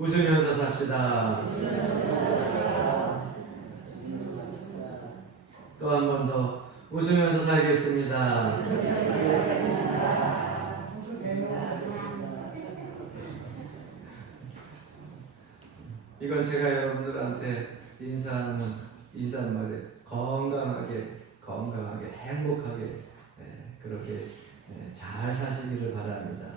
웃으면서 삽시다. 또 한 번 더 웃으면서 살겠습니다. 이건 제가 여러분들한테 인사하는 인사말에 건강하게 행복하게 그렇게 잘 사시기를 바랍니다.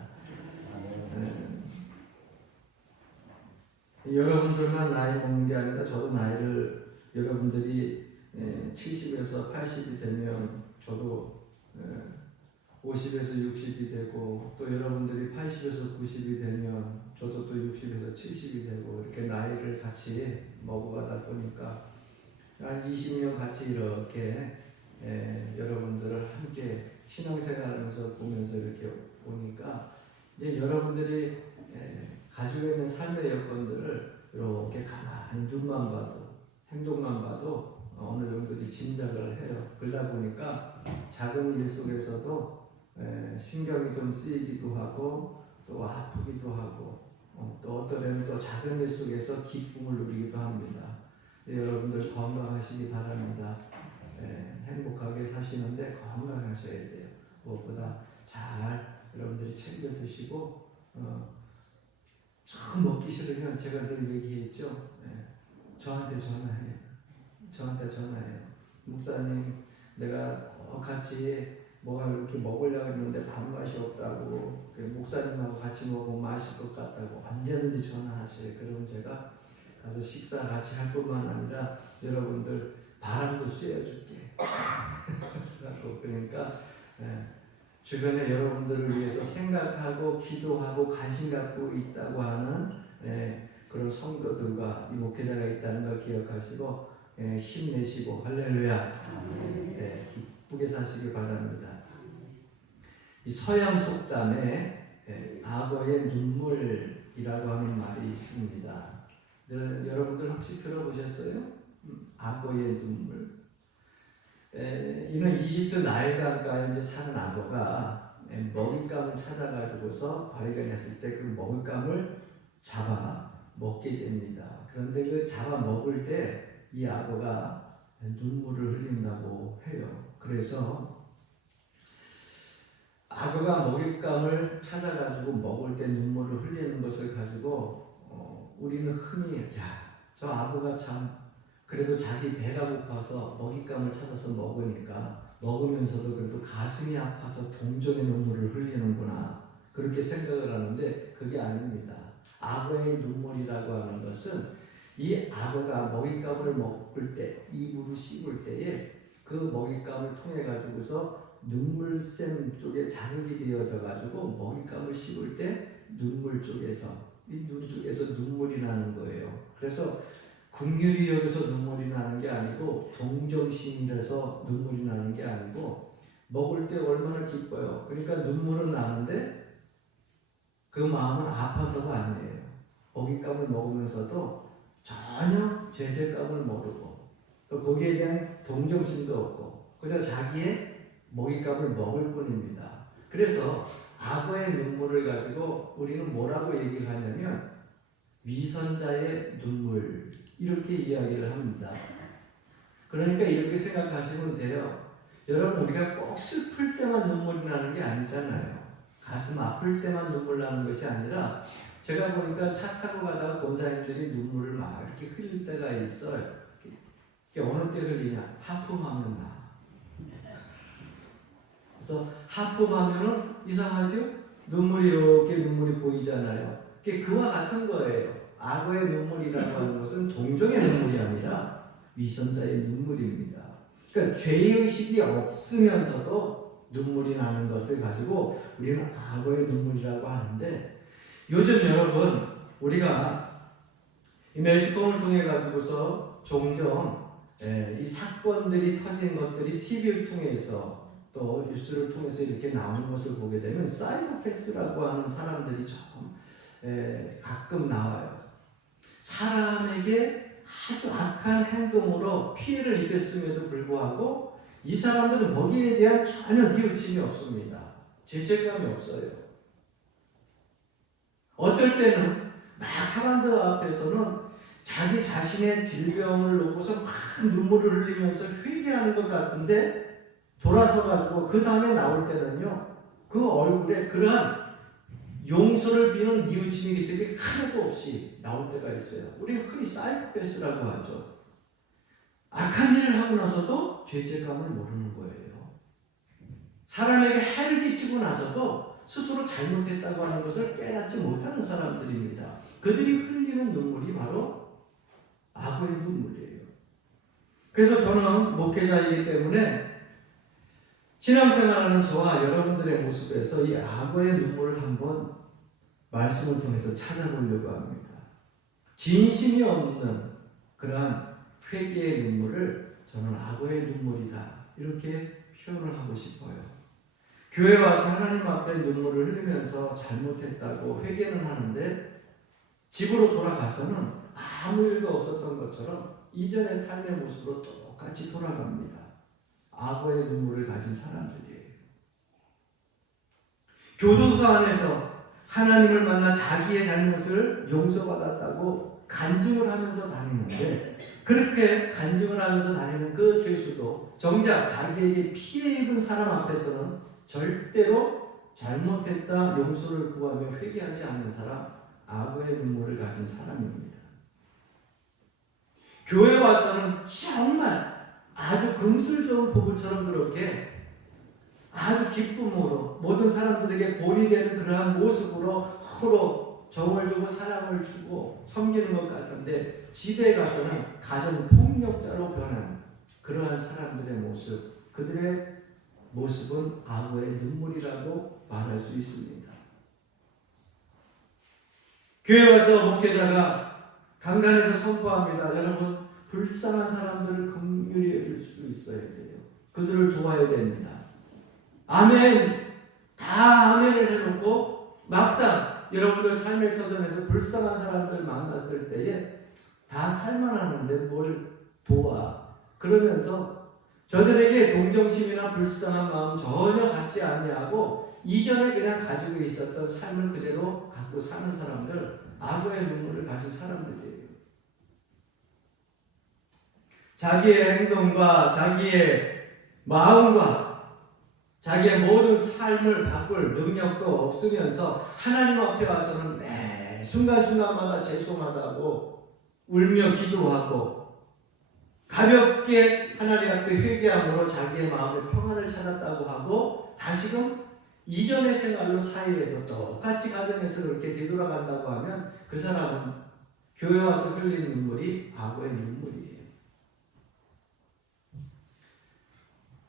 여러분들만 나이 먹는 게 아니라 저도 나이를 여러분들이 70에서 80이 되면 저도 50에서 60이 되고 또 여러분들이 80에서 90이 되면 저도 또 60에서 70이 되고 이렇게 나이를 같이 먹어가다 보니까 한 20년 같이 이렇게 여러분들을 함께 신앙생활하면서 보면서 이렇게 보니까 이제 여러분들이 가지고 있는 삶의 여건들을 이렇게 가만히 눈만 봐도 행동만 봐도 어느 정도 짐작을 해요. 그러다 보니까 작은 일 속에서도 신경이 좀 쓰이기도 하고 또 아프기도 하고 또 어떤 때는 또 작은 일 속에서 기쁨을 누리기도 합니다. 여러분들 건강하시기 바랍니다. 행복하게 사시는데 건강하셔야 돼요. 무엇보다 잘 여러분들이 챙겨 드시고 참 먹기 싫으면 제가 늘 얘기했죠. 저한테 전화해요. 목사님, 내가 같이 뭐가 이렇게 먹으려고 했는데 밥맛이 없다고, 목사님하고 같이 먹으면 맛있을 것 같다고 언제든지 전화하세요. 그러면 제가 가서 식사 같이 할 뿐만 아니라 여러분들 바람도 쐬어줄게. 그러니까 주변에 여러분들을 위해서 생각하고 기도하고 관심 갖고 있다고 하는 그런 성도들과 이 목회자가 있다는 걸 기억하시고 힘내시고 할렐루야 기쁘게 사시기 바랍니다. 이 서양 속담에 악어의 눈물이라고 하는 말이 있습니다. 여러분들 혹시 들어보셨어요? 악어의 눈물. 이는 이집트 나일 강가에 사는 악어가 먹잇감을 찾아가지고서 발견했을 때 그 먹잇감을 잡아 먹게 됩니다. 그런데 그 잡아 먹을 때 이 악어가 눈물을 흘린다고 해요. 그래서 악어가 먹잇감을 찾아가지고 먹을 때 눈물을 흘리는 것을 가지고 우리는 흔히 저 악어가 참 그래도 자기 배가 고파서 먹잇감을 찾아서 먹으니까 먹으면서도 그래도 가슴이 아파서 동정의 눈물을 흘리는구나 그렇게 생각을 하는데 그게 아닙니다. 악어의 눈물이라고 하는 것은 이 악어가 먹잇감을 먹을 때 입으로 씹을 때에 그 먹잇감을 통해 가지고서 눈물샘 쪽에 자극이 되어져 가지고 먹잇감을 씹을 때 눈물 쪽에서 이 눈 쪽에서 눈물이 나는 거예요. 그래서 긍휼이 여기서 눈물이 나는 게 아니고 동정심이라서 눈물이 나는 게 아니고 먹을 때 얼마나 기뻐요. 그러니까 눈물은 나는데 그 마음은 아파서가 아니에요. 먹잇감을 먹으면서도 전혀 죄책감을 모르고 또 거기에 대한 동정심도 없고 그저 자기의 먹잇감을 먹을 뿐입니다. 그래서 악어의 눈물을 가지고 우리는 뭐라고 얘기를 하냐면 위선자의 눈물 이렇게 이야기를 합니다. 그러니까 이렇게 생각하시면 돼요. 여러분 우리가 꼭 슬플 때만 눈물이 나는 게 아니잖아요. 가슴 아플 때만 눈물 나는 것이 아니라 제가 보니까 차 타고 가다가 권사님들이 눈물을 막 이렇게 흘릴 때가 있어요. 이게 어느 때 흘리냐? 하품하면 나. 그래서 하품하면은 이상하죠? 눈물이 보이잖아요. 그와 같은 거예요. 악어의 눈물이라고 하는 것은 동정의 눈물이 아니라 위선자의 눈물입니다. 그러니까 죄의식이 없으면서도 눈물이 나는 것을 가지고 우리는 악어의 눈물이라고 하는데 요즘 여러분 우리가 이 매스컴을 통해 가지고서 종종 이 사건들이 터진 것들이 TV를 통해서 또 뉴스를 통해서 이렇게 나오는 것을 보게 되면 사이코패스라고 하는 사람들이 좀 가끔 나와요. 사람에게 아주 악한 행동으로 피해를 입혔음에도 불구하고 이 사람들은 거기에 대한 전혀 뉘우침이 없습니다. 죄책감이 없어요. 어떨 때는 막 사람들 앞에서는 자기 자신의 질병을 놓고서 막 눈물을 흘리면서 회개하는 것 같은데 돌아서 가지고 그 다음에 나올 때는요, 그 얼굴에 그러한 용서를 비는 뉘우침이 있을 게 하나도 없이 나올 때가 있어요. 우리 흔히 사이코패스라고 하죠. 악한 일을 하고 나서도 죄책감을 모르는 거예요. 사람에게 해를 끼치고 나서도 스스로 잘못했다고 하는 것을 깨닫지 못하는 사람들입니다. 그들이 흘리는 눈물이 바로 악의 눈물이에요. 그래서 저는 목회자이기 때문에 신앙생활하는 저와 여러분들의 모습에서 이 악의 눈물을 한번 말씀을 통해서 찾아보려고 합니다. 진심이 없는 그러한 회개의 눈물을 저는 악의 눈물이다, 이렇게 표현을 하고 싶어요. 교회 와서 하나님 앞에 눈물을 흘리면서 잘못했다고 회개는 하는데 집으로 돌아가서는 아무 일도 없었던 것처럼 이전의 삶의 모습으로 똑같이 돌아갑니다. 악의 눈물을 가진 사람들이에요. 교도소 안에서 하나님을 만나 자기의 잘못을 용서받았다고 간증을 하면서 다니는데, 그렇게 간증을 하면서 다니는 그 죄수도 정작 자기에게 피해 입은 사람 앞에서는 절대로 잘못했다 용서를 구하며 회개하지 않는 사람, 악의 눈물을 가진 사람입니다. 교회 와서는 정말 아주 금슬좋은 부부처럼 그렇게 아주 기쁨으로 모든 사람들에게 본이 되는 그러한 모습으로 서로 정을 주고 사랑을 주고 섬기는 것 같은데, 집에 가서는 가정 폭력자로 변한 그러한 사람들의 모습, 그들의 모습은 악의 눈물이라고 말할 수 있습니다. 교회 와서 목회자가 강단에서 선포합니다. 여러분, 불쌍한 사람들을 긍휼히 여길 수 있어야 돼요. 그들을 도와야 됩니다. 아멘! 다 아멘을 해놓고 막상 여러분들 삶의 터전에서 불쌍한 사람들 만났을 때에 다 살만하는데 뭘 도와? 그러면서 저들에게 동정심이나 불쌍한 마음 전혀 갖지 아니하고 이전에 그냥 가지고 있었던 삶을 그대로 갖고 사는 사람들, 악의 눈물을 가진 사람들이에요. 자기의 행동과 자기의 마음과 자기의 모든 삶을 바꿀 능력도 없으면서 하나님 앞에 와서는 매 순간순간마다 죄송하다고 울며 기도하고 가볍게 하나님 앞에 회개함으로 자기의 마음의 평안을 찾았다고 하고 다시금 이전의 생활로 사이에서 똑같이 가정에서 그렇게 되돌아간다고 하면 그 사람은 교회 와서 흘린 눈물이 악의 눈물이에요.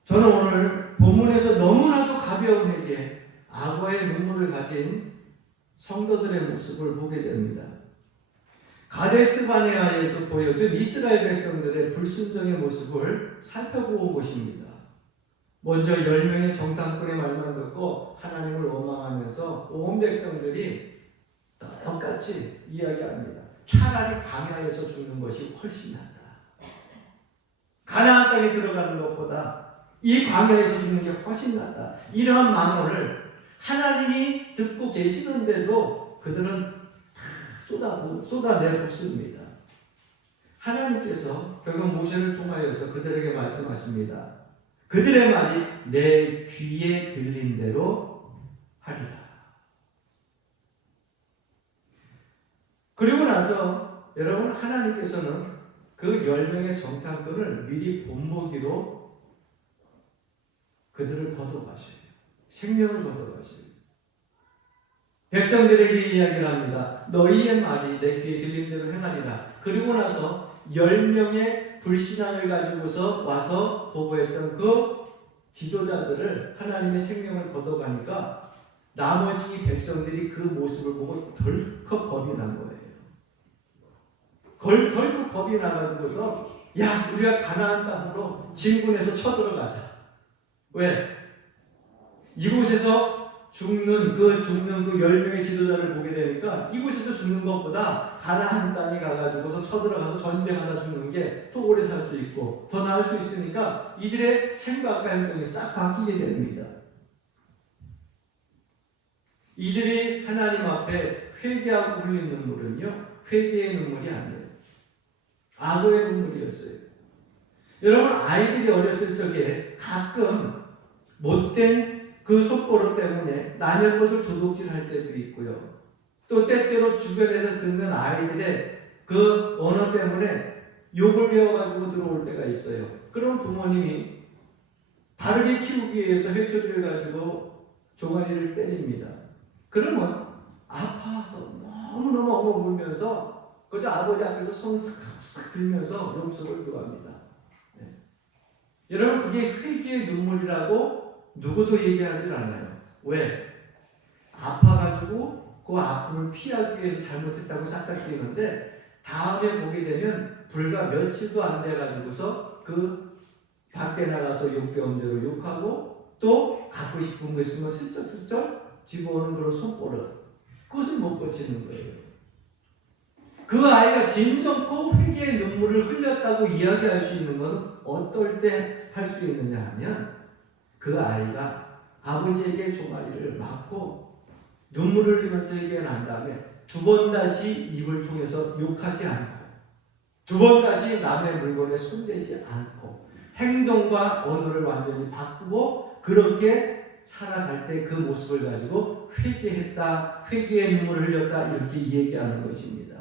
저는 오늘 본문에서 너무나도 가벼운 회개, 악의 눈물을 가진 성도들의 모습을 보게 됩니다. 가데스 바네아에서 보여준 이스라엘 백성들의 불순종의 모습을 살펴보고 보십니다. 먼저 10명의 정탐꾼의 말만 듣고 하나님을 원망하면서 온 백성들이 똑같이 이야기합니다. 차라리 광야에서 죽는 것이 훨씬 낫다. 가나안 땅에 들어가는 것보다 이 광야에서 죽는 게 훨씬 낫다. 이러한 망언을 하나님이 듣고 계시는데도 그들은 쏟아내붓습니다. 하나님께서 결국 모세를 통하여서 그들에게 말씀하십니다. 그들의 말이 내 귀에 들린 대로 하리라. 그리고 나서 여러분, 하나님께서는 그 10명의 정탐꾼을 미리 본보기로 그들을 걷어가셔요. 생명을 걷어가셔요. 백성들에게 이야기를 합니다. 너희의 말이 내 귀에 들린 대로 행하리라. 그리고 나서 10명의 불신앙을 가지고서 와서 보고했던 그 지도자들을 하나님의 생명을 걷어가니까 나머지 백성들이 그 모습을 보고 덜컥 겁이 난 거예요. 덜컥 겁이 나가지고서 야, 우리가 가나안 땅으로 진군해서 쳐들어가자. 왜? 이곳에서 죽는 그 10명의 지도자를 보게 되니까 이곳에서 죽는 것보다 가나안 땅에 가가지고서 쳐들어가서 전쟁하다 죽는 게 더 오래 살 수 있고 더 나을 수 있으니까 이들의 생각과 행동이 싹 바뀌게 됩니다. 이들이 하나님 앞에 회개하고 흘린 눈물은요, 회개의 눈물이 아니에요. 악어의 눈물이었어요. 여러분, 아이들이 어렸을 적에 가끔 못된 그 속보로 때문에 남의 것을 도둑질할 때도 있고요. 또 때때로 주변에서 듣는 아이들의 그 언어 때문에 욕을 배워가지고 들어올 때가 있어요. 그럼 부모님이 바르게 키우기 위해서 회초리를 가지고 종아리를 때립니다. 그러면 아파서 너무너무 엉엉 울면서 그저 아버지 앞에서 손 싹싹 들면서 용서를 구합니다. 네. 여러분, 그게 회개의 눈물이라고 누구도 얘기하지 않아요. 왜? 아파가지고 그 아픔을 피하기 위해서 잘못했다고 싹싹 뛰는데 다음에 보게 되면 불과 며칠도 안 돼가지고서 그 밖에 나가서 욕배운 대로 욕하고 또 갖고 싶은 거 있으면 슬쩍슬쩍 집어오는 그런 손버릇, 그것을 못 고치는 거예요. 그 아이가 진정코 회개의 눈물을 흘렸다고 이야기할 수 있는 것은 어떨 때 할 수 있느냐 하면 그 아이가 아버지에게 종아리를 맞고 눈물을 흘리면서 회개를 한 다음에 두 번 다시 입을 통해서 욕하지 않고 두 번 다시 남의 물건에 손대지 않고 행동과 언어를 완전히 바꾸고 그렇게 살아갈 때 그 모습을 가지고 회개했다, 회개의 눈물을 흘렸다 이렇게 얘기하는 것입니다.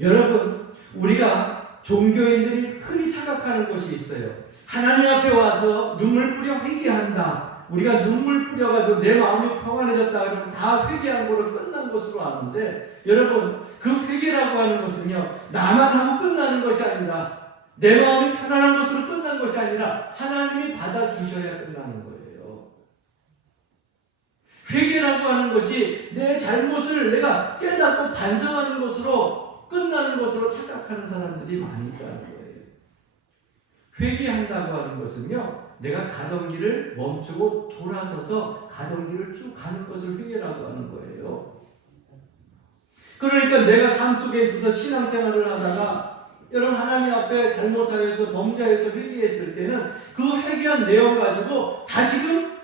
여러분, 우리가 종교인들이 흔히 착각하는 것이 있어요. 하나님 앞에 와서 눈물 뿌려 회개한다. 우리가 눈물 뿌려가지고 내 마음이 평안해졌다 그러면 다 회개한 거로 끝난 것으로 아는데, 여러분, 그 회개라고 하는 것은요, 나만 하고 끝나는 것이 아니라 내 마음이 편안한 것으로 끝난 것이 아니라 하나님이 받아주셔야 끝나는 거예요. 회개라고 하는 것이 내 잘못을 내가 깨닫고 반성하는 것으로 끝나는 것으로 착각하는 사람들이 많이 있다는 거예요. 회개한다고 하는 것은요, 내가 가던 길을 멈추고 돌아서서 가던 길을 쭉 가는 것을 회개라고 하는 거예요. 그러니까 내가 삶 속에 있어서 신앙생활을 하다가 여러분 하나님 앞에 잘못하여서 범죄해서 회개했을 때는 그 회개한 내용 가지고 다시금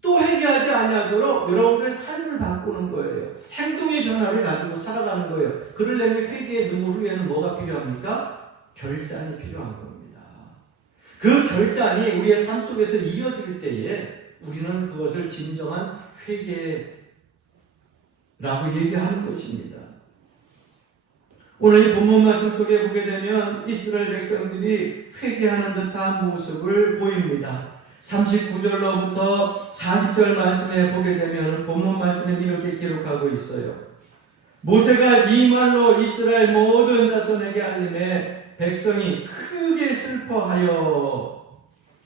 또 회개하지 아니하도록 여러분들의 삶을 바꾸는 거예요. 행동의 변화를 가지고 살아가는 거예요. 그러려면 회개의 눈물 후에는 뭐가 필요합니까? 결단이 필요한 겁니다. 그 결단이 우리의 삶 속에서 이어질 때에 우리는 그것을 진정한 회개라고 얘기하는 것입니다. 오늘 이 본문 말씀 속에 보게 되면 이스라엘 백성들이 회개하는 듯한 모습을 보입니다. 39절로부터 40절 말씀에 보게 되면 본문 말씀에 이렇게 기록하고 있어요. 모세가 이 말로 이스라엘 모든 자손에게 알림해 백성이 크게 슬퍼하여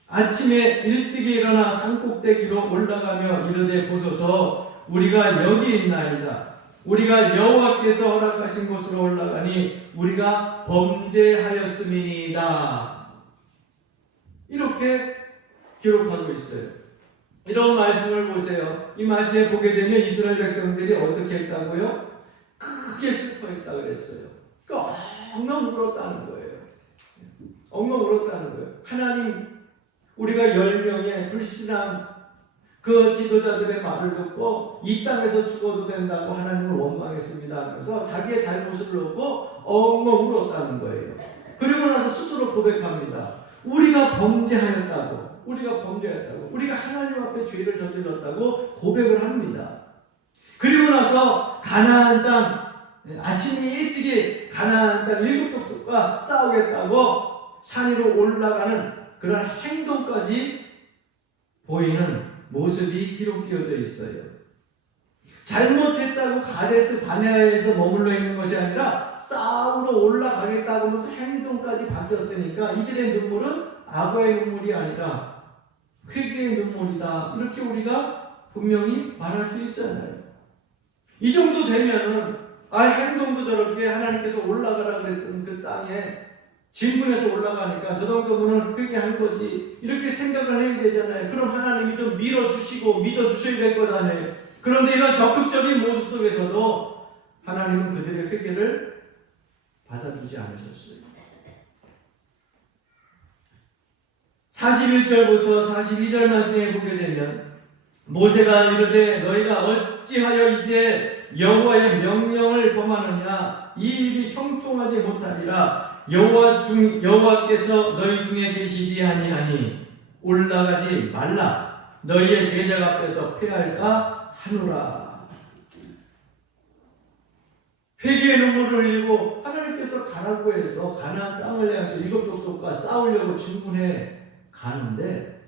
아침에 일찍이 일어나 산꼭대기로 올라가며 이르되 보소서 우리가 여기 있나이다. 우리가 여호와께서 허락하신 곳으로 올라가니 우리가 범죄하였음이니이다. 이렇게 기록하고 있어요. 이런 말씀을 보세요. 이 말씀에 보게 되면 이스라엘 백성들이 어떻게 했다고요? 크게 슬퍼했다고 그랬어요. 엉엉 울었다는 거예요. 엉엉 울었다는 거예요. 하나님, 우리가 10명의 불신앙 그 지도자들의 말을 듣고 이 땅에서 죽어도 된다고 하나님을 원망했습니다 하면서 자기의 잘못을 놓고 엉엉 울었다는 거예요. 그리고 나서 스스로 고백합니다. 우리가 범죄했다고 우리가 하나님 앞에 죄를 저질렀다고 고백을 합니다. 그리고 나서 가나안 땅, 아침이 일찍이 가나안 땅 7족속과 싸우겠다고 산 위로 올라가는 그런 행동까지 보이는 모습이 기록되어져 있어요. 잘못했다고 가데스 바네아에서 머물러 있는 것이 아니라 싸우러 올라가겠다고 하면서 행동까지 바뀌었으니까 이들의 눈물은 악어의 눈물이 아니라 회개의 눈물이다. 이렇게 우리가 분명히 말할 수 있잖아요. 이 정도 되면은 행동도 저렇게 하나님께서 올라가라 그랬던 그 땅에 진군해서 올라가니까 저 정도면 회개한 거지 이렇게 생각을 해야 되잖아요. 그럼 하나님이 좀 밀어주시고 믿어주셔야 될 거잖아요. 그런데 이런 적극적인 모습 속에서도 하나님은 그들의 회개를 받아주지 않으셨어요. 41절부터 42절 말씀에 보게 되면 모세가 이르되 너희가 어찌하여 이제 여호와의 명령을 범하느냐 이 일이 형통하지 못하리라. 여호와께서 너희 중에 계시지 아니하니 올라가지 말라. 너희의 대적 앞에서 패할까 하노라. 회개의 눈물을 흘리고 하나님께서 가라고 해서 가나안 땅을 향해서 일곱 족속과 싸우려고 진군해 가는데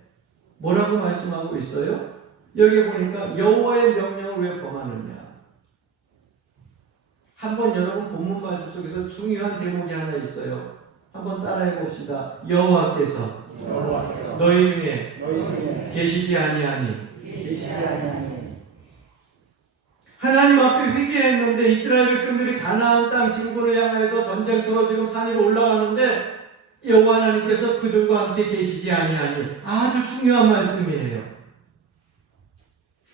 뭐라고 말씀하고 있어요? 여기 보니까 여호와의 명령을 왜 범하느냐. 한번 여러분 본문 말씀 속에서 중요한 대목이 하나 있어요. 한번 따라해 봅시다. 여호와께서 너희 중에 계시지 아니하니. 하나님 앞에 회개했는데 이스라엘 백성들이 가나안 땅 진군을 향해서 전쟁터로 지금 산 위로 올라가는데 여호와 하나님께서 그들과 함께 계시지 아니하니. 아주 중요한 말씀이에요.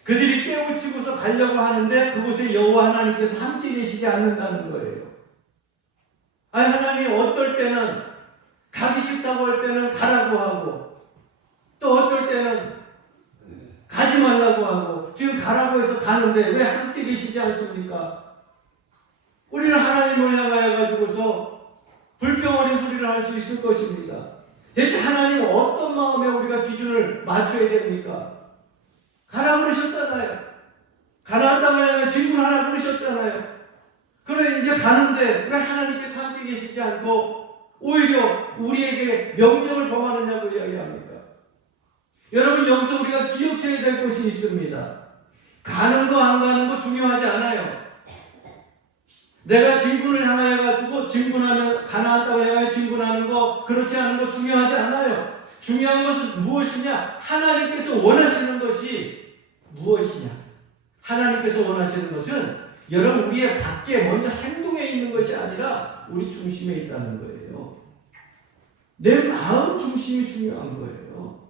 그들이 깨우치고서 가려고 하는데 그곳에 여호와 하나님께서 함께 계시지 않는다는 거예요. 아니 하나님 어떨 때는 가기 싫다고 할 때는 가라고 하고 또 어떨 때는 가지 말라고 하고 지금 가라고 해서 가는데 왜 함께 계시지 않습니까? 우리는 하나님을 향하여 가지고서 불평 어린 소리를 할 수 있을 것입니다. 대체 하나님 어떤 마음에 우리가 기준을 맞춰야 됩니까? 가라 그러셨잖아요. 가나안 땅을 향해 진군하라 그러셨잖아요. 그래 이제 가는데 왜 하나님께서 함께 계시지 않고 오히려 우리에게 명령을 범하느냐고 이야기합니까? 여러분 여기서 우리가 기억해야 될 것이 있습니다. 가는 거 안 가는 거 중요하지 않아요. 내가 진군을 향하여 가지고 진군하는 가나안 땅을 향해 진군하는 거 그렇지 않은 거 중요하지 않아요. 중요한 것은 무엇이냐? 하나님께서 원하시는 것이 무엇이냐? 하나님께서 원하시는 것은 여러분 우리의 밖에 먼저 행동에 있는 것이 아니라 우리 중심에 있다는 거예요. 내 마음 중심이 중요한 거예요.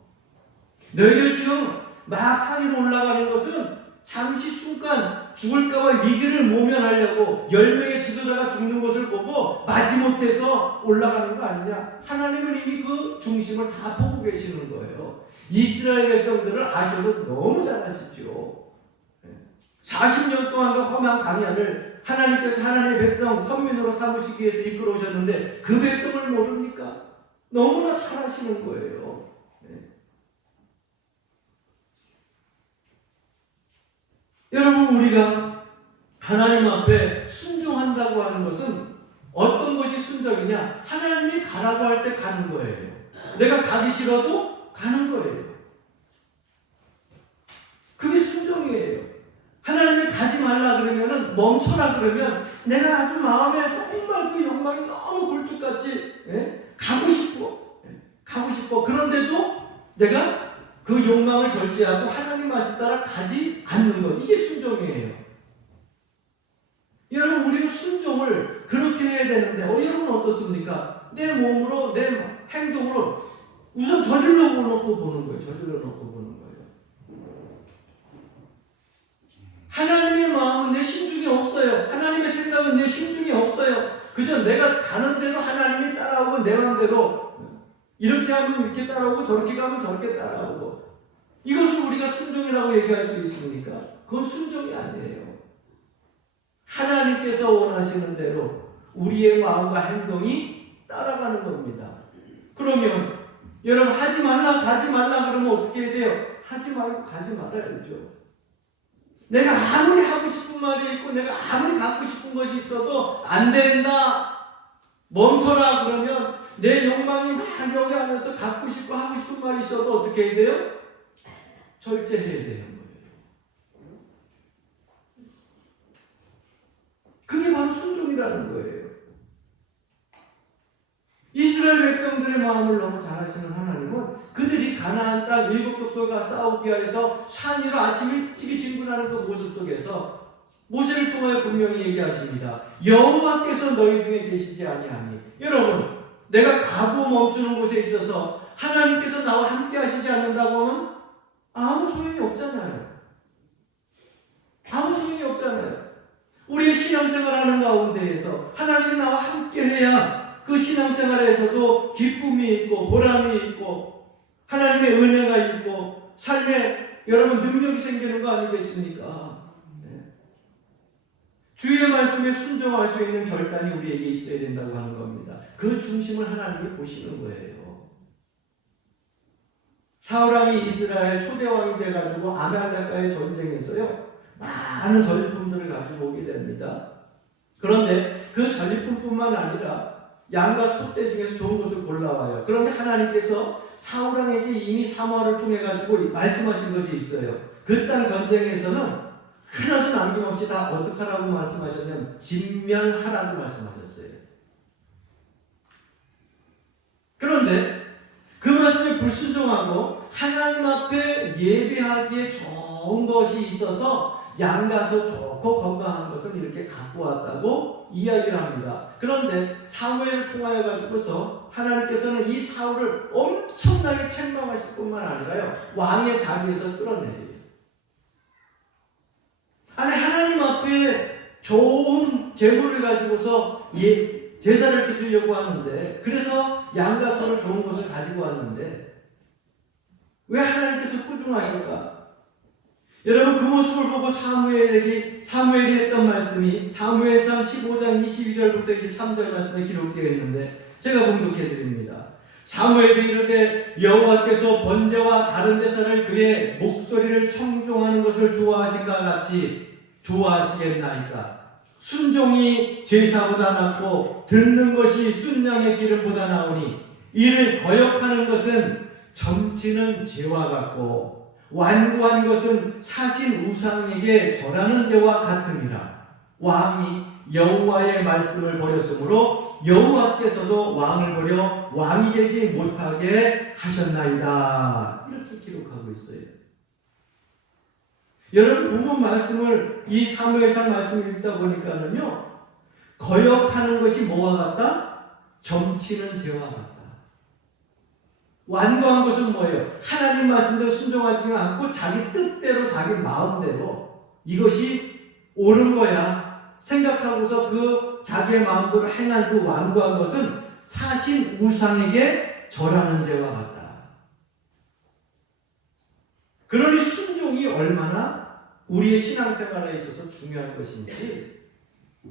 너희들 지금 막 산 위로 올라가는 것은 잠시 순간 죽을까봐 위기를 모면하려고 10명의 지도자가 죽는 것을 보고 마지못해서 올라가는 거 아니냐? 하나님은 이미 그 중심을 다 보고 계시는 거예요. 이스라엘 백성들을 아셔도 너무 잘 아시죠. 40년 동안 그 험한 광야를 하나님께서 하나님의 백성 선민으로 삼으시기 위해서 이끌어 오셨는데 그 백성을 모릅니까? 너무나 잘 아시는 거예요. 여러분 우리가 하나님 앞에 순종한다고 하는 것은 어떤 것이 순종이냐? 하나님이 가라고 할 때 가는 거예요. 내가 가기 싫어도 가는 거예요. 그게 순종이에요. 하나님이 가지 말라 그러면은 멈춰라 그러면 내가 아주 마음에 정말 그 욕망이 너무 굴뚝같이 가고 싶어. 그런데도 내가 그 욕망을 절제하고 하나님 말씀 따라 가지 않는 것. 이게 순종이에요. 여러분 우리는 순종을 그렇게 해야 되는데 여러분 어떻습니까? 내 몸으로 내 행동으로 우선 저질러 놓고 보는 거예요. 하나님의 마음은 내 심중에 없어요. 하나님의 생각은 내 심중에 없어요. 그저 내가 가는 대로 하나님이 따라오고 내 마음대로 이렇게 하면 이렇게 따라오고 저렇게 가면 저렇게 따라오고 이것을 우리가 순종이라고 얘기할 수 있습니까? 그건 순종이 아니에요. 하나님께서 원하시는 대로 우리의 마음과 행동이 따라가는 겁니다. 그러면 여러분 하지 말라 가지 말라 그러면 어떻게 해야 돼요? 하지 말고 가지 말아야죠. 내가 아무리 하고 싶은 말이 있고 내가 아무리 갖고 싶은 것이 있어도 안 된다 멈춰라 그러면 내 욕망이 막 여기 하면서 갖고 싶고 하고 싶은 말이 있어도 어떻게 해야 돼요? 절제해야 되는 거예요. 그게 바로 순종이라는 거예요. 이스라엘 백성들의 마음을 너무 잘 아시는 하나님은 그들이 가나안 땅 일곱 족속과 싸우기 위해서 산 위로 아침 일찍이 진군하는 그 모습 속에서 모세를 통하여 분명히 얘기하십니다. 여호와께서 너희 중에 계시지 아니하니. 여러분 내가 가고 멈추는 곳에 있어서 하나님께서 나와 함께 하시지 않는다고 하면 아무 소용이 없잖아요. 아무 소용이 없잖아요. 우리의 신앙생활하는 가운데에서 하나님이 나와 함께 해야 그 신앙생활에서도 기쁨이 있고 보람이 있고 하나님의 은혜가 있고 삶에 여러분 능력이 생기는 거 아니겠습니까? 네. 주의 말씀에 순종할 수 있는 결단이 우리에게 있어야 된다고 하는 겁니다. 그 중심을 하나님이 보시는 거예요. 사울왕이 이스라엘 초대왕이 돼가지고 아말렉과의 전쟁에서요, 많은 전리품들을 가지고 오게 됩니다. 그런데 그 전리품뿐만 아니라 양과 소떼 중에서 좋은 것을 골라와요. 그런데 하나님께서 사울왕에게 이미 사무엘을 통해 가지고 말씀하신 것이 있어요. 그 땅 전쟁에서는 하나도 남김없이 다 어떻게 하라고 말씀하셨냐면 진멸하라고 말씀하셨어요. 그런데 그 말씀에 불순종하고 하나님 앞에 예배하기에 좋은 것이 있어서 양가서 좋고 건강한 것을 이렇게 갖고 왔다고 이야기를 합니다. 그런데 사무엘을 통하여 가지고서 하나님께서는 이 사울을 엄청나게 책망하실 뿐만 아니라요, 왕의 자리에서 끌어내려요. 아니, 하나님 앞에 좋은 재물을 가지고서 제사를 드리려고 하는데, 그래서 양과 소를 좋은 것을 가지고 왔는데 왜 하나님께서 꾸중하실까? 여러분, 그 모습을 보고 사무엘이 했던 말씀이 사무엘상 15장 22절부터 23절 말씀에 기록되어 있는데 제가 봉독해 드립니다. 사무엘이 이르되 여호와께서 번제와 다른 제사를 그의 목소리를 청종하는 것을 좋아하신가 같이 좋아하시겠나이까? 순종이 제사보다 낫고 듣는 것이 순양의 기름보다 나으니 이를 거역하는 것은 점치는 죄와 같고 완고한 것은 사신 우상에게 절하는 죄와 같으니라. 왕이 여호와의 말씀을 버렸으므로 여호와께서도 왕을 버려 왕이 되지 못하게 하셨나이다. 이렇게 기록하고 있어요. 여러분, 본문 말씀을 이 사무엘상 말씀을 읽다 보니까는요, 거역하는 것이 뭐와 같다? 점치는 죄와 같다. 완고한 것은 뭐예요? 하나님 말씀대로 순종하지 않고 자기 뜻대로 자기 마음대로 이것이 옳은 거야 생각하고서 그 자기의 마음대로 행한 그 완고한 것은 사신 우상에게 절하는 죄와 같다. 그러니 순종이 얼마나 우리의 신앙생활에 있어서 중요한 것인지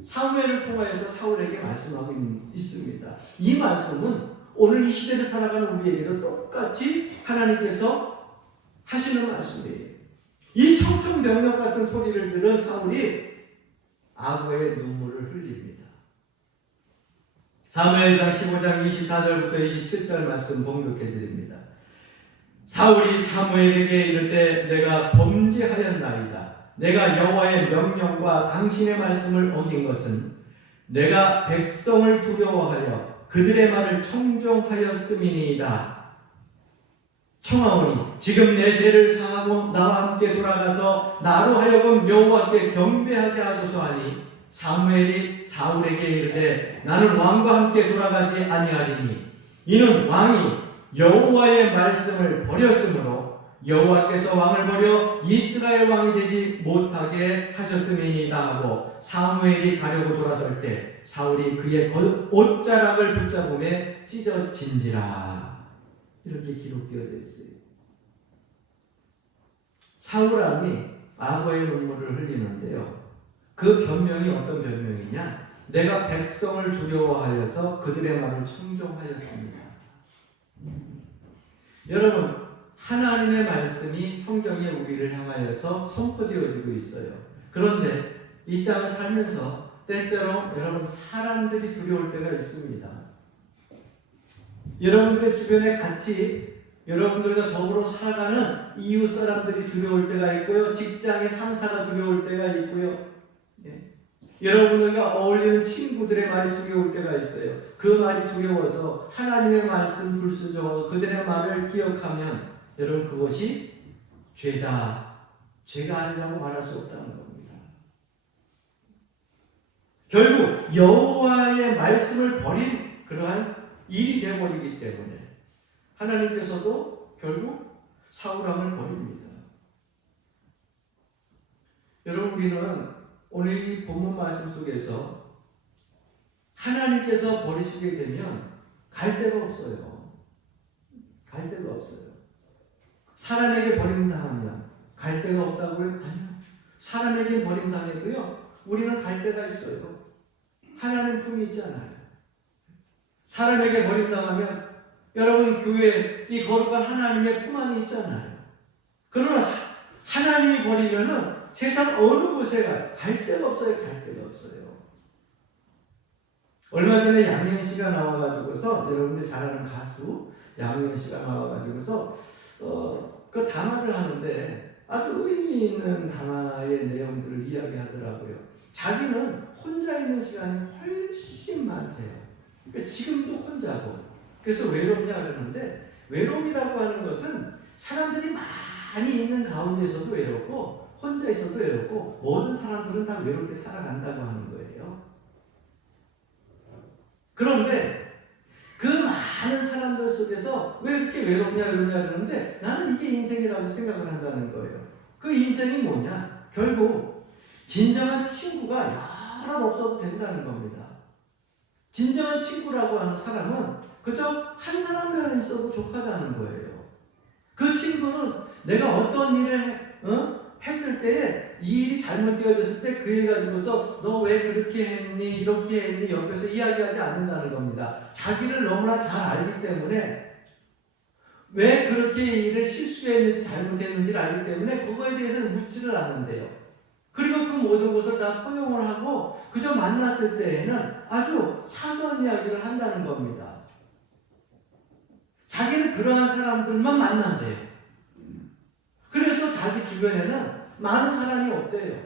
사무엘을 통하여서 사울에게 말씀하고 있습니다. 이 말씀은 오늘 이 시대를 살아가는 우리에게도 똑같이 하나님께서 하시는 말씀이에요. 이 청천벽력 같은 소리를 들은 사울이 악어의 눈물을 흘립니다. 사무엘상 15장 24절부터 27절 말씀 봉독해 드립니다. 사울이 사무엘에게 이르되 내가 범죄하였나이다. 내가 여호와의 명령과 당신의 말씀을 어긴 것은 내가 백성을 두려워하여 그들의 말을 청종하였음이니이다. 청하오니 지금 내 죄를 사하고 나와 함께 돌아가서 나로 하여금 여호와께 경배하게 하소서 하니 사무엘이 사울에게 이르되 나는 왕과 함께 돌아가지 아니하리니 이는 왕이 여호와의 말씀을 버렸으므로 여호와께서 왕을 버려 이스라엘 왕이 되지 못하게 하셨음이니이다 하고 사무엘이 가려고 돌아설 때 사울이 그의 옷자락을 붙잡음에 찢어진지라. 이렇게 기록되어 있어요. 사울왕이 악어의 눈물을 흘리는데요, 그 변명이 어떤 변명이냐? 내가 백성을 두려워하여서 그들의 말을 청종하였습니다. 여러분, 하나님의 말씀이 성경에 우리를 향하여서 선포되어지고 있어요. 그런데 이 땅을 살면서 때때로 여러분 사람들이 두려울 때가 있습니다. 여러분들의 주변에 같이 여러분들과 더불어 살아가는 이웃 사람들이 두려울 때가 있고요. 직장의 상사가 두려울 때가 있고요. 여러분들과 어울리는 친구들의 말이 두려울 때가 있어요. 그 말이 두려워서 하나님의 말씀 불순종하고 그들의 말을 기억하면 여러분 그것이 죄다, 죄가 아니라고 말할 수 없다는 겁니다. 결국 여호와의 말씀을 버린 그러한 일이 되어버리기 때문에 하나님께서도 결국 사울왕을 버립니다. 여러분, 우리는 오늘 이 본문 말씀 속에서 하나님께서 버리시게 되면 갈 데가 없어요. 갈 데가 없어요. 사람에게 버림당하면 갈 데가 없다고요? 아니요. 사람에게 버림당해도요, 우리는 갈 때가 있어요. 하나님 품이 있잖아요. 사람에게 버림당하면 여러분 교회 이 거룩한 하나님의 품 안에 있잖아요. 그러나 하나님이 버리면은 세상 어느 곳에 갈 데가 없어요. 갈 데가 없어요. 얼마 전에 양희은 씨가 나와가지고서 여러분들 잘 아는 가수 양희은 씨가 나와가지고서 그 담화를 하는데 아주 의미 있는 담화의 내용들을 이야기하더라고요. 자기는 혼자 있는 시간이 훨씬 많대요. 그러니까 지금도 혼자고. 그래서 외롭냐 그러는데 외로움이라고 하는 것은 사람들이 많이 있는 가운데서도 외롭고 혼자 있어도 외롭고 모든 사람들은 다 외롭게 살아간다고 하는 거예요. 그런데 그 많은 사람들 속에서 왜 이렇게 외롭냐 그러는데 나는 이게 인생이라고 생각을 한다는 거예요. 그 인생이 뭐냐? 결국 진정한 친구가 여럿 없어도 된다는 겁니다. 진정한 친구라고 하는 사람은 그저 한 사람만 있어도 족하다는 거예요. 그 친구는 내가 어떤 일을 했을 때에 이 일이 잘못되어졌을 때 그 일 가지고서 너 왜 그렇게 했니 이렇게 했니 옆에서 이야기하지 않는다는 겁니다. 자기를 너무나 잘 알기 때문에 왜 그렇게 일을 실수했는지 잘못했는지를 알기 때문에 그거에 대해서는 묻지를 않는데요. 그리고 그 모든 것을 다 포용을 하고 그저 만났을 때에는 아주 사소한 이야기를 한다는 겁니다. 자기는 그러한 사람들만 만난대요. 그래서 자기 주변에는 많은 사람이 없대요.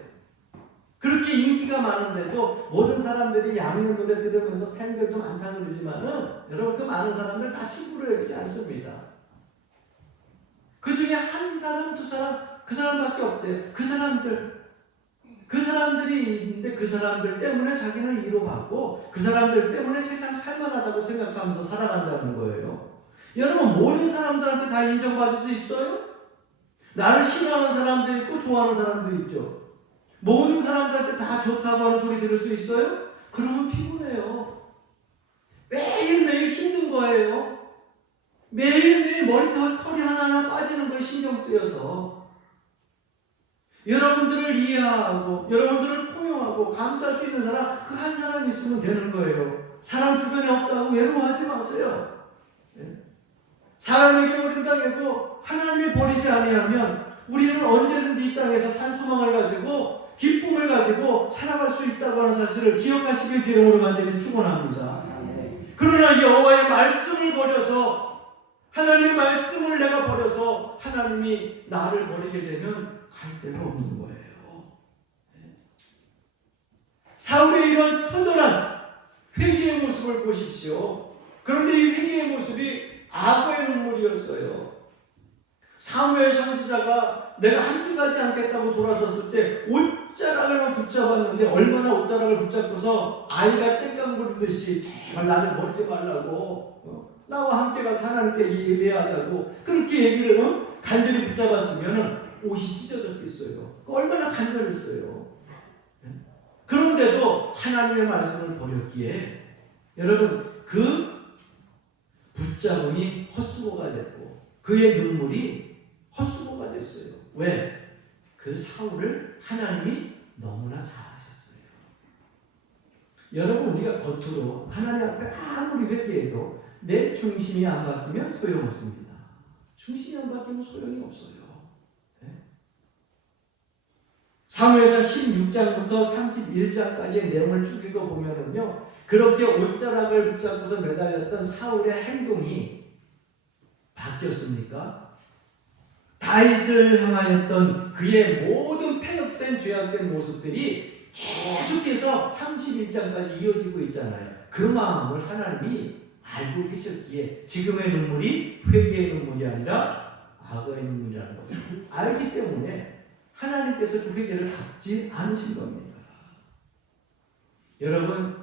그렇게 인기가 많은데도 모든 사람들이 양희은 노래 들으면서 팬들도 많다고 그러지만은 여러분 그 많은 사람들 다 친구로 여기지 않습니다. 그 중에 한 사람, 두 사람, 그 사람밖에 없대요. 그 사람들이 있는데 그 사람들 때문에 자기는 위로받고 그 사람들 때문에 세상 살만하다고 생각하면서 살아간다는 거예요. 여러분 모든 사람들한테 다 인정받을 수 있어요? 나를 싫어하는 사람도 있고 좋아하는 사람도 있죠. 모든 사람들한테 다 좋다고 하는 소리 들을 수 있어요? 그러면 피곤해요. 매일매일 힘든 거예요. 매일매일 머리털이 하나하나 빠지는 걸 신경 쓰여서 여러분들을 이해하고 여러분들을 포용하고 감싸할 수 있는 사람 그 한 사람 있으면 되는 거예요. 사람 주변에 없다고 외로워하지 마세요. 사람에게 버린다고 하나님이 버리지 아니하면 우리는 언제든지 이 땅에서 산소망을 가지고 기쁨을 가지고 살아갈 수 있다고 하는 사실을 기억하시길 주님으로 간절히 축원합니다. 그러나 여호와의 말씀을 버려서 하나님의 말씀을 내가 버려서 하나님이 나를 버리게 되면 갈 데가 없는 거예요. 사울의 이런 처절한 회개의 모습을 보십시오. 그런데 이 회개의 모습이 악어의 눈물이었어요. 사무엘 선지자가 내가 한두 가지 않겠다고 돌아섰을 때 옷자락을 붙잡았는데 얼마나 옷자락을 붙잡고서 아이가 땡깡 부르듯이 제발 나를 버리지 말라고 나와 함께 가서 하나님께 예배하자고 그렇게 얘기를 간절히 붙잡았으면 옷이 찢어졌겠어요. 얼마나 간절했어요. 그런데도 하나님의 말씀을 버렸기에 여러분 그 붙잡음이 헛수고가 됐고 그의 눈물이 헛수고가 됐어요. 왜? 그 사울을 하나님이 너무나 잘하셨어요. 여러분 우리가 겉으로 하나님 앞에 아무리 회개해도 내 중심이 안 바뀌면 소용없습니다. 중심이 안 바뀌면 소용이 없어요. 사무엘상 16장부터 31장까지의 내용을 쭉 읽어보면요 그렇게 옷자락을 붙잡고서 매달렸던 사울의 행동이 바뀌었습니까? 다윗을 향하였던 그의 모든 폐역된 죄악된 모습들이 계속해서 31장까지 이어지고 있잖아요. 그 마음을 하나님이 알고 계셨기에 지금의 눈물이 회개의 눈물이 아니라 악어의 눈물이라는 것을 알기 때문에 하나님께서 그 회개를 받지 않으신 겁니다. 여러분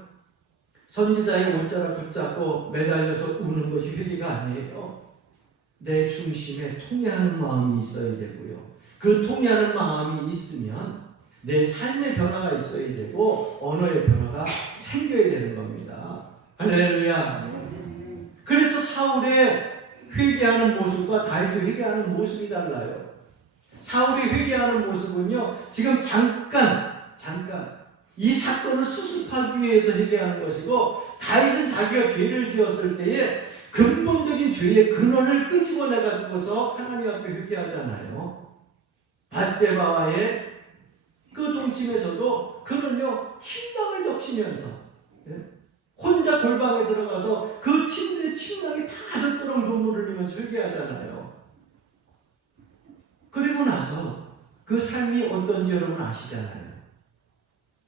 선지자의 옷자락 붙잡고 매달려서 우는 것이 회개가 아니에요. 내 중심에 통회하는 마음이 있어야 되고요. 그 통회하는 마음이 있으면 내 삶의 변화가 있어야 되고 언어의 변화가 생겨야 되는 겁니다. 할렐루야. 그래서 사울의 회개하는 모습과 다윗의 회개하는 모습이 달라요. 사울이 회개하는 모습은요 지금 잠깐 이 사건을 수습하기 위해서 회개하는 것이고, 다윗은 자기가 죄를 지었을 때에 근본적인 죄의 근원을 끄집어내 가지고서 하나님 앞에 회개하잖아요. 바세바와의 그 동침에서도 그는요 침낭을 적시면서 혼자 골방에 들어가서 그 침대에 침낭이 다 젖도록 눈물을 흘리면서 회개하잖아요. 그리고 나서 그 삶이 어떤지 여러분 아시잖아요.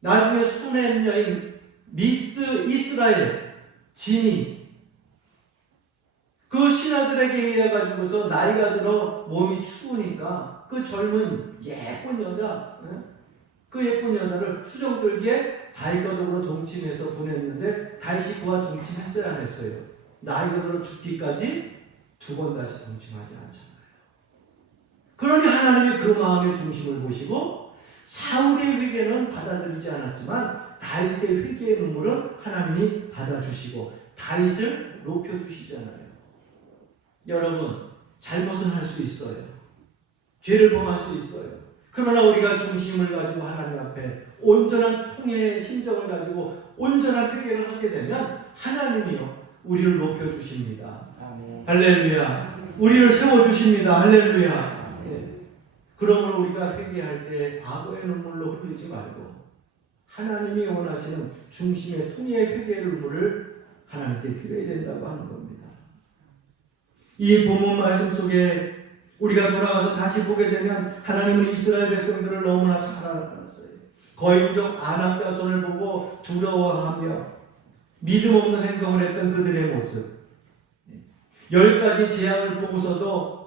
나중에 수넴 여인 미스 이스라엘 진이 그 신하들에게 의해 가지고서 나이가 들어 몸이 추우니까 그 젊은 예쁜 여자, 그 예쁜 여자를 수정들기에 다윗과 더불어 동침해서 보냈는데 다윗이 그와 동침했어야 안 했어요. 나이가 들어 죽기까지 두 번 다시 동침하지 않잖아요. 그러니 하나님이 그 마음의 중심을 보시고 사울의 회개는 받아들이지 않았지만 다윗의 회개의 눈물은 하나님이 받아주시고 다윗을 높여주시잖아요. 여러분, 잘못은 할 수 있어요. 죄를 범할 수 있어요. 그러나 우리가 중심을 가지고 하나님 앞에 온전한 통해의 심정을 가지고 온전한 회개를 하게 되면 하나님이요 우리를 높여주십니다. 아멘. 할렐루야. 우리를 세워주십니다. 할렐루야. 그러므로 우리가 회개할 때 악어의 눈물로 흘리지 말고 하나님이 원하시는 중심의 통해의 회개의 눈물을 하나님께 드려야 된다고 하는 겁니다. 이 본문 말씀 속에 우리가 돌아가서 다시 보게 되면 하나님은 이스라엘 백성들을 너무나 잘 알았어요. 거인족 아낙 자손을 보고 두려워하며 믿음 없는 행동을 했던 그들의 모습, 10가지 재앙을 보고서도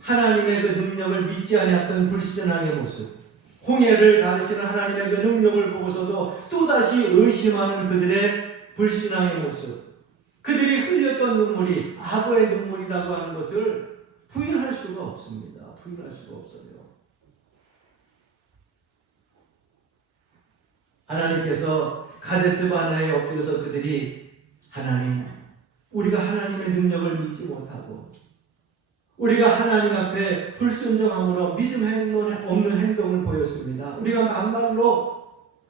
하나님의 그 능력을 믿지 아니했던 불신앙의 모습, 홍해를 가르치는 하나님의 그 능력을 보고서도 또다시 의심하는 그들의 불신앙의 모습, 그들이 흘렸던 눈물이 악어의 눈물이라고 하는 것을 부인할 수가 없습니다. 부인할 수가 없어요. 하나님께서 가데스 바네아에 엎드려서 그들이 하나님, 우리가 하나님의 능력을 믿지 못하고 우리가 하나님 앞에 불순종함으로 믿음 없는 행동을 보였습니다. 우리가 막말로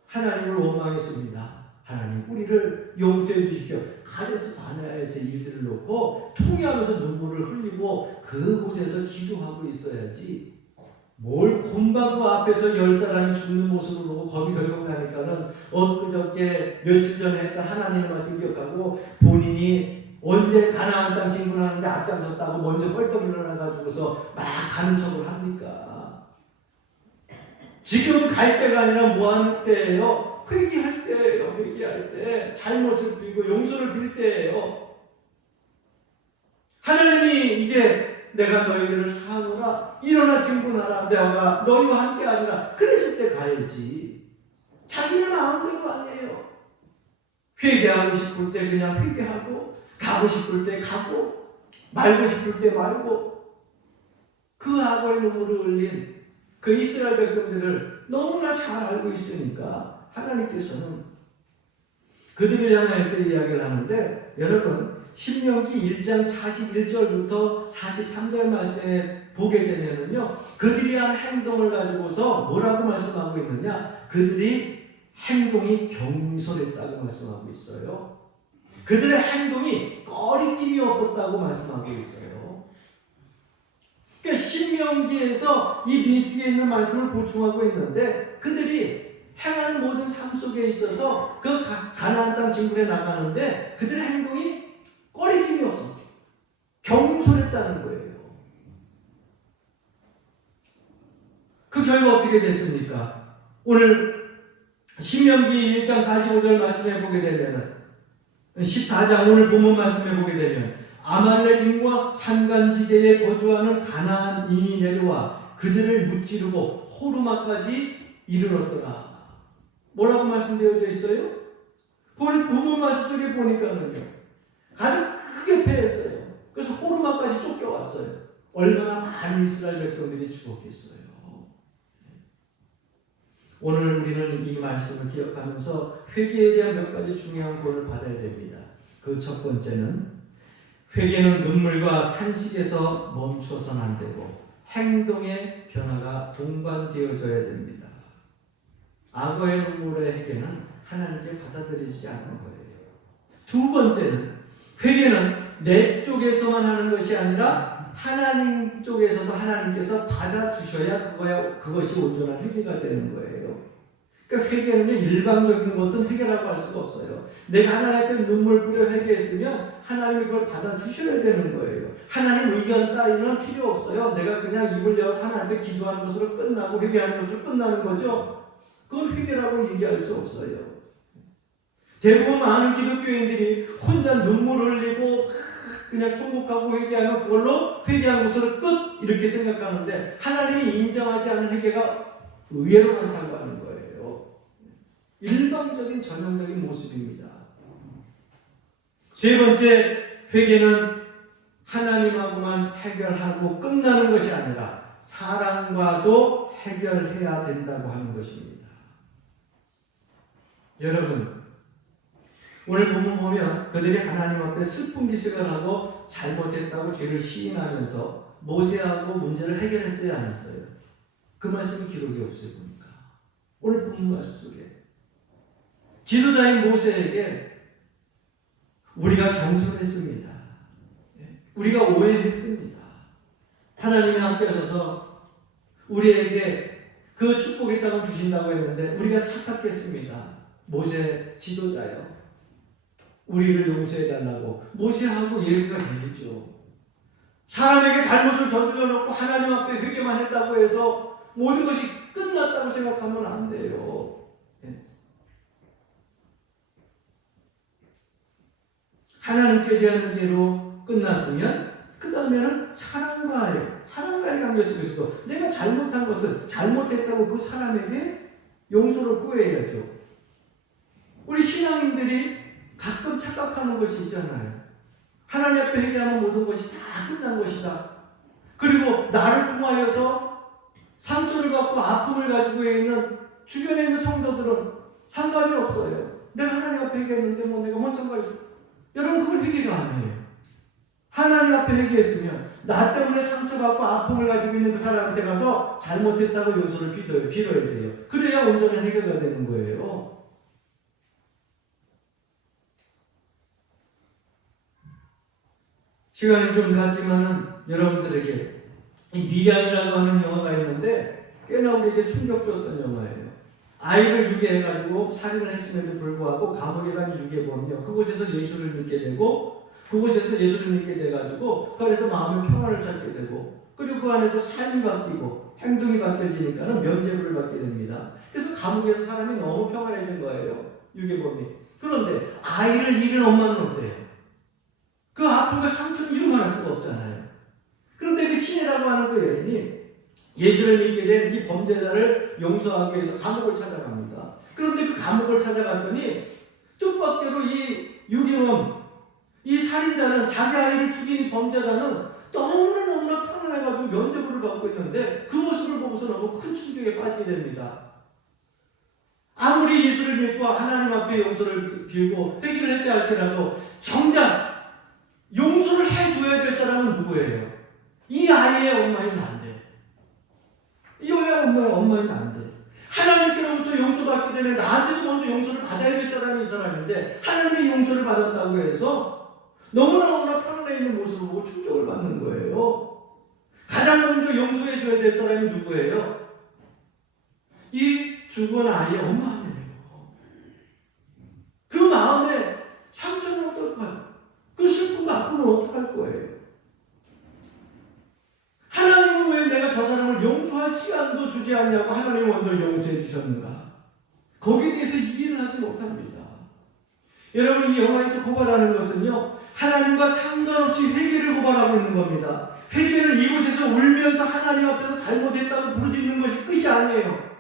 하나님을 원망했습니다. 하나님, 우리를 용서해 주십시오. 가데스 바네아에서 일들을 놓고 통회하면서 눈물을 흘리고 그곳에서 기도하고 있어야지. 뭘 곰방구 앞에서 10사람이 죽는 모습을 보고 겁이 덜컥 나니까는 엊그저께 며칠 전에 했던 하나님의 말씀 기억하고 본인이 언제 가나안 땅 진군하는데 앞장섰다고 먼저 뻘떡 일어나가지고서 막 가는 척을 합니까? 지금 갈 때가 아니라 뭐 하는 때예요? 회개할 때예요. 회개할 때 잘못을 빌고 용서를 빌 때예요. 하나님이 이제 내가 너희들을 사하노라, 일어나 진군하라, 내가 너희와 함께 하리라, 그랬을 때 가야지. 자기는 마음대로 아니에요. 회개하고 싶을 때 그냥 회개하고, 가고 싶을 때 가고, 말고 싶을 때 말고, 그 악어의 눈물을 흘린 그 이스라엘 백성들을 너무나 잘 알고 있으니까 하나님께서는 그들을 향해서 이야기를 하는데, 여러분 신명기 1장 41절부터 43절 말씀에 보게 되면은요, 그들이 한 행동을 가지고서 뭐라고 말씀하고 있느냐? 그들이 행동이 경솔했다고 말씀하고 있어요. 그들의 행동이 꺼리낌이 없었다고 말씀하고 있어요. 그러니까 신명기에서 이 민수기에 있는 말씀을 보충하고 있는데, 그들이 행하는 모든 삶 속에 있어서 그 가나안 땅 진군에 나가는데 그들의 행동이 꺼리낌이 없었어요. 경솔했다는 거예요. 그 결과 어떻게 됐습니까? 오늘 신명기 1장 45절 말씀해 보게 되면, 14장 오늘 본문 말씀해 보게 되면, 아말렉인과 산간지대에 거주하는 가나안인이 내려와 그들을 무찌르고 호르마까지 이르렀더라. 뭐라고 말씀되어져 있어요? 오늘 본문 말씀 속에 보니까는요, 가장 크게 패했어요. 그래서 호르마까지 쫓겨왔어요. 얼마나 많은 이스라엘 백성들이 죽었겠어요. 오늘 우리는 이 말씀을 기억하면서 회개에 대한 몇 가지 중요한 권을 받아야 됩니다. 그 첫 번째는, 회개는 눈물과 탄식에서 멈춰서는 안 되고 행동의 변화가 동반되어져야 됩니다. 악어의 눈물의 회개는 하나님께 받아들이지 않는 거예요. 두 번째는 회개는 내 쪽에서만 하는 것이 아니라 하나님 쪽에서도 하나님께서 받아주셔야 그것이 온전한 회개가 되는 거예요. 그러니까 회개는요, 일방적인 것은 회개라고 할 수가 없어요. 내가 하나님 앞에 눈물 뿌려 회개했으면 하나님이 그걸 받아주셔야 되는 거예요. 하나님 의견 따위는 필요 없어요. 내가 그냥 입을 열어서 하나님 앞에 기도하는 것으로 끝나고 회개하는 것으로 끝나는 거죠. 그건 회개라고 얘기할 수 없어요. 대부분 많은 기독교인들이 혼자 눈물을 흘리고 그냥 통곡하고 회개하면 그걸로 회개한 것으로 끝 이렇게 생각하는데 하나님이 인정하지 않은 회개가 의외로 많다고 하는 거예요. 일방적인 전형적인 모습입니다. 세 번째, 회개는 하나님하고만 해결하고 끝나는 것이 아니라 사람과도 해결해야 된다고 하는 것입니다. 여러분, 오늘 본문 보면 그들이 하나님 앞에 슬픈 기색을 하고 잘못했다고 죄를 시인하면서 모세하고 문제를 해결했어야 안 했어요. 그 말씀은 기록이 없어요, 보니까. 오늘 본문 말씀 속에 지도자인 모세에게 우리가 겸손했습니다. 우리가 오해했습니다. 하나님이 함께 하셔서 우리에게 그 축복의 땅을 주신다고 했는데 우리가 착각했습니다. 모세 지도자요. 우리를 용서해달라고 모세하고 얘기가 되겠죠. 사람에게 잘못을 저질러 놓고 하나님 앞에 회개만 했다고 해서 모든 것이 끝났다고 생각하면 안 돼요. 하나님께 대한 회개로 끝났으면 그 다음에는 사람과의 관계 속에서도 내가 잘못한 것을 잘못했다고 그 사람에게 용서를 구해야죠. 우리 신앙인들이 가끔 착각하는 것이 있잖아요. 하나님 앞에 회개하면 모든 것이 다 끝난 것이다. 그리고 나를 통하여서 상처를 받고 아픔을 가지고 있는 주변에 있는 성도들은 상관이 없어요. 내가 하나님 앞에 회개했는데 뭐 내가 뭔 상관이 있어. 여러분, 그걸 회개가 아니에요. 하나님 앞에 회개했으면 나 때문에 상처받고 아픔을 가지고 있는 그 사람한테 가서 잘못했다고 용서를 빌어야 돼요. 그래야 온전한 회개가 되는 거예요. 시간이 좀 갔지만은 여러분들에게 이 미량이라고 하는 영화가 있는데 꽤나 우리에게 충격 줬던 영화예요. 아이를 유괴해가지고 살인을 했음에도 불구하고 감옥에 간 유괴범이요. 그곳에서 예수를 믿게 되고 그곳에서 예수를 믿게 돼가지고 그 안에서 마음의 평안을 찾게 되고 그리고 그 안에서 삶이 바뀌고 행동이 바뀌어지니까는 면죄부를 받게 됩니다. 그래서 감옥에서 사람이 너무 평안해진 거예요. 유괴범이. 그런데 아이를 잃은 엄마는 어때요? 그 아픔과 상처를 이루만할 수가 없잖아요. 그런데 그 신이라고 하는 그 여인이 예수를 믿게 된 이 범죄자를 용서하기 위해서 감옥을 찾아갑니다. 그런데 그 감옥을 찾아갔더니 뜻밖대로 이 유괴범, 이 살인자는 자기 아이를 죽인 범죄자는 너무나 편안해가지고 면죄부를 받고 있는데 그 모습을 보고서 너무 큰 충격에 빠지게 됩니다. 아무리 예수를 믿고 하나님 앞에 용서를 빌고 회개를 했다 할지라도 정작 용서를 해줘야 될 사람은 누구예요? 이 아이의 엄마인 안 돼. 이 엄마인 안 돼. 하나님께로부터 용서받기 전에 나한테도 먼저 용서를 받아야 될 사람이 이 사람인데 하나님의 용서를 받았다고 해서 너무나 편안해 있는 모습을 보고 충격을 받는 거예요. 가장 먼저 용서해줘야 될 사람이 누구예요? 이 죽은 아이의 엄마예요. 그 마음에 상처는 어떨까요? 그 슬픈 아픔은 어떡할 거예요? 하나님은 왜 내가 저 사람을 용서할 시간도 주지 않냐고 하나님이 먼저 용서해 주셨는가? 거기에 대해서 이해를 하지 못합니다. 여러분, 이 영화에서 고발하는 것은요, 하나님과 상관없이 회개를 고발하고 있는 겁니다. 회개는 이곳에서 울면서 하나님 앞에서 잘못했다고 부르짖는 것이 끝이 아니에요.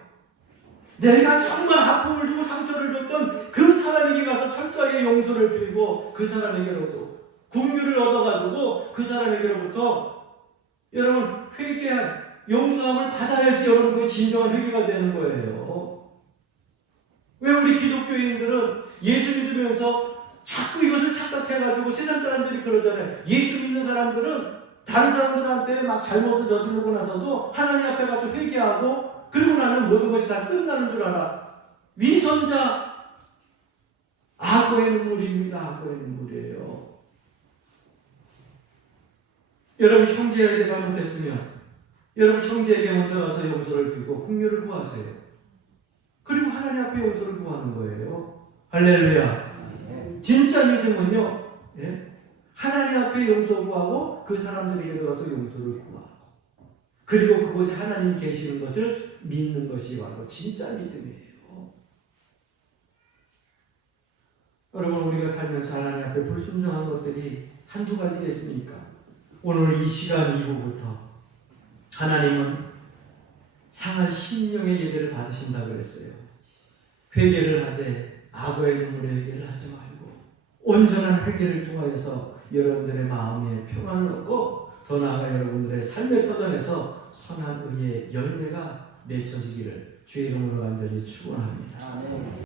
내가 정말 아픔을 주고 상처를 줬던 그 사람에게 가서 철저하게 용서를 빌고 그 사람에게로부터 긍휼을 얻어가지고 그 사람에게로부터 여러분 회개한 용서함을 받아야지 여러분 그 진정한 회개가 되는 거예요. 왜 우리 기독교인들은 예수 믿으면서 자꾸 이것을 착각해가지고 세상 사람들이 그러잖아요. 예수 믿는 사람들은 다른 사람들한테 막 잘못을 저지르고 나서도 하나님 앞에 가서 회개하고 그리고 나는 모든 것이 다 끝나는 줄 알아. 위선자 악어의 눈물입니다. 악어의 눈물이에요. 여러분 형제에게 잘못했으면 여러분 형제에게 먼저 가서 용서를 빌고 긍휼을 구하세요. 그리고 하나님 앞에 용서를 구하는 거예요. 할렐루야. 진짜 믿음은요, 하나님 앞에 용서 구하고 그 사람들에게 들어서 용서를 구하고 그리고 그곳에 하나님이 계시는 것을 믿는 것이 바로 진짜 믿음이에요. 여러분 우리가 살면서 하나님 앞에 불순종한 것들이 한두 가지겠습니까? 오늘 이 시간 이후부터 하나님은 상한 심령의 예배를 받으신다 그랬어요. 회개를 하되 악어의 눈물의 회개를 하지 말고 온전한 회개를 통하여서 여러분들의 마음에 평안을 얻고 더 나아가 여러분들의 삶의 터전에서 선한 의의 열매가 맺혀지기를 주의 이름으로 간절히 축원합니다.